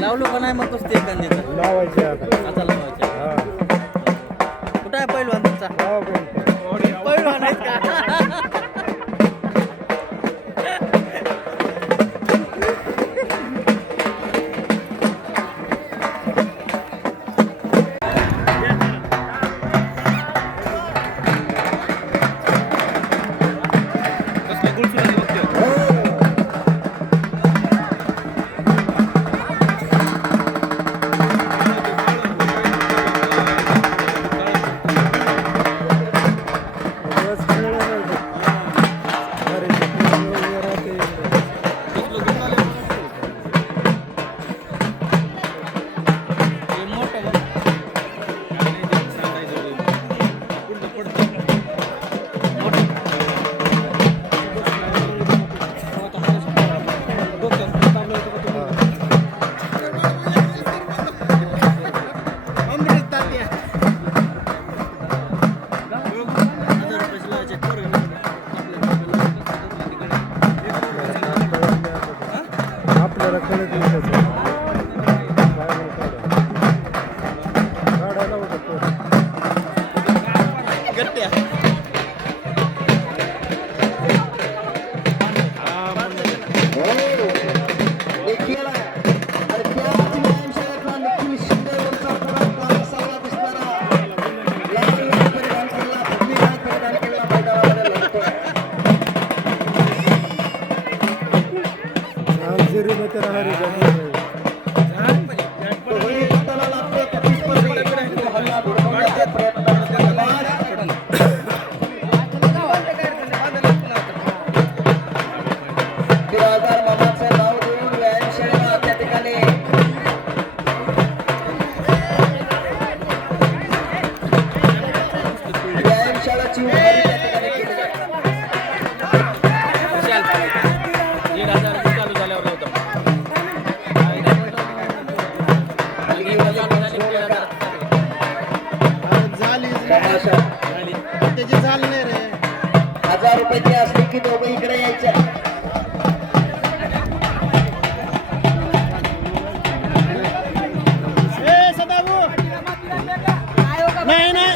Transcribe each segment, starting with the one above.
लावलो का नाही मग कुस्ती एखादीचं लावायचे आता. आता लावायचं. हा. कुठं आहे पैलवान तुमचा? लावा पण. पैलवान आहेत का? बस खेळलं नाही ते. अरे ते खेळलं वगैरे राहते. आपल्याला कळत नाही त्याचं. बाहेरून काढा. काढायला होतं तो. आमचे तर हरी जमलं. त्याची झाल नाही रे. 1000 रुपयाची असली की दोघं इकडे यायच्या. नाही नाही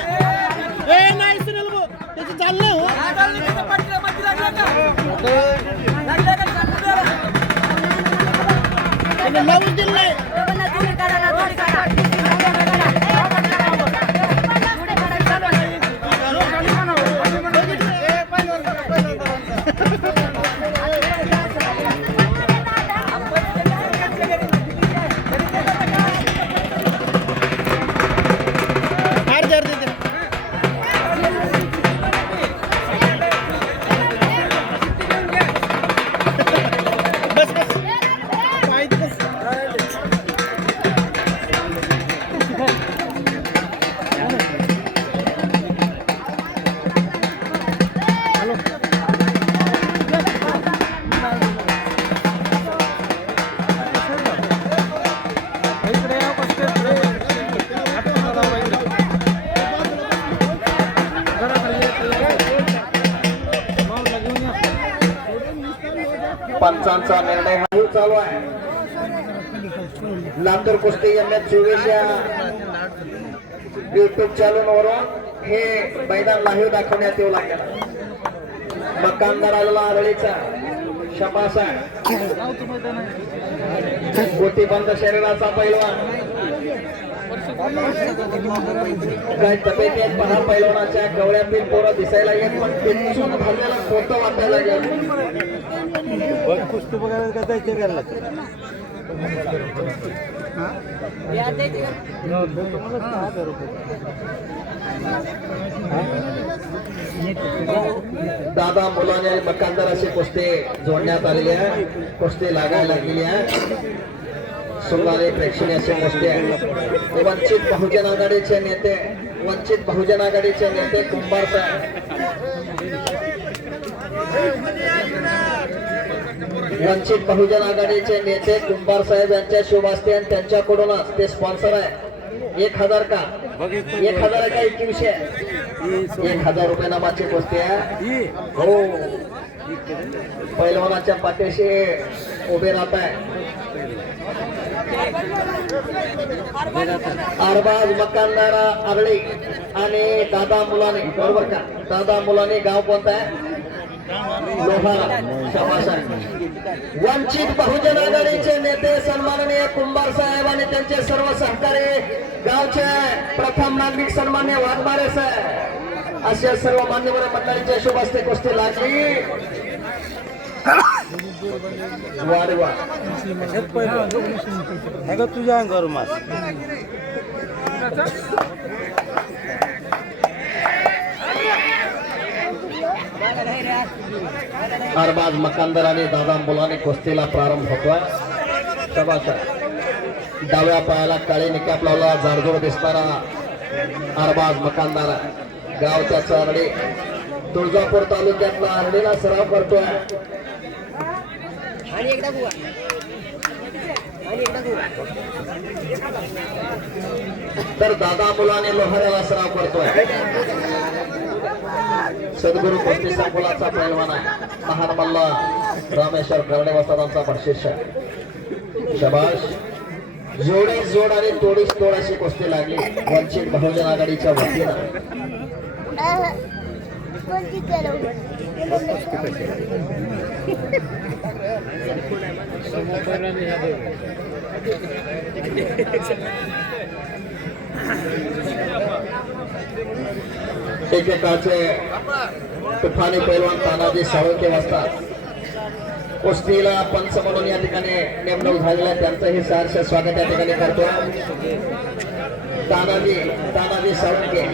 ए नाही सुनील भाऊ त्याची चाल नाही हो. त्याने लावून दिलं नाही. पंचांचा निर्णय हा चालू आहे. लातूर कुस्ती MS24 या युट्यूब चॅनलवरून हे मैदान लाईव्ह दाखवण्यात येऊ लागले. मकानदार आलेला आरळीचा शबास आहे. गोटीबंद शरीराचा पैलवान काय तब्येत आहेत पहा. पैलवानाच्या गवळ्यातील पोरं दिसायला येत पण टेन्शन भरलेला फोटो वाटायला लागेल. कुस्ती बघायला का जायचं घ्यायला दादा मुलाने आणि मकानदार असे कुस्ती जोडण्यात आलेली आहे. कुस्ती लागायला लागलेली आहे. सुंगारे प्रेक्षणीय असे कुस्ती आहे. वंचित बहुजन आघाडीचे नेते कुंभार साहेब, वंचित बहुजन आघाडीचे नेते कुंभार साहेब यांच्या शुभ हस्ते आणि त्यांच्याकडूनच ते स्पॉन्सर आहे. 1000 का 1000 का 2100 1000 रुपये नामाची कुस्ती आहे. हो पैलवानाच्या पाठीशी उभे राहत आहे. अरबाज मकानदारा आरळे आणि दादा मुलाने, बरोबर का? दादा मुलाने. गाव कोणतं आहे? लोहारा. शाबास आहे. वंचित बहुजन आघाडीचे नेते सन्माननीय कुंभार साहेब आणि त्यांचे सर्व सहकारी, गावचे प्रथम नागरिक सन्मान्य वाघमारे साहेब, अशा सर्व मान्यवर मंडळींच्या शुभ हस्ते कुस्ती लागली. वाढवा तुझ्या अंगावर मास अरबाज मकानदार आणि दादा मुलाने कुस्तीला प्रारंभ होतोय. शाबास आहे. डाव्या पायाला काळी निकाप लावला, जाडजोड दिसणारा अरबाज मकानदार, गावच्या चारडे, तुळजापूर तालुक्यातला आरडीला सराव करतोय. तर दादा मुलाने लोहाऱ्याला सराव करतोय. सद्गुरू कुस्ती संकुलाचा पैलवान आहे, महान मल्ला रामेश्वर कर्णे वस्तादांचा बक्षीस आहे. शाबाश. जोडीस जोड आणि तोडीस तोड अशी कुस्ती लागली वंचित बहुजन आघाडीच्या वतीनं. एकेकाचे तुफानी पैलवान तानाजी साळुंखे वाजतात. कुस्तीला पंच म्हणून या ठिकाणी नेमणूक झालेल्या त्यांचंही सहर्ष स्वागत या ठिकाणी करतो. तानाजी साळुंखे.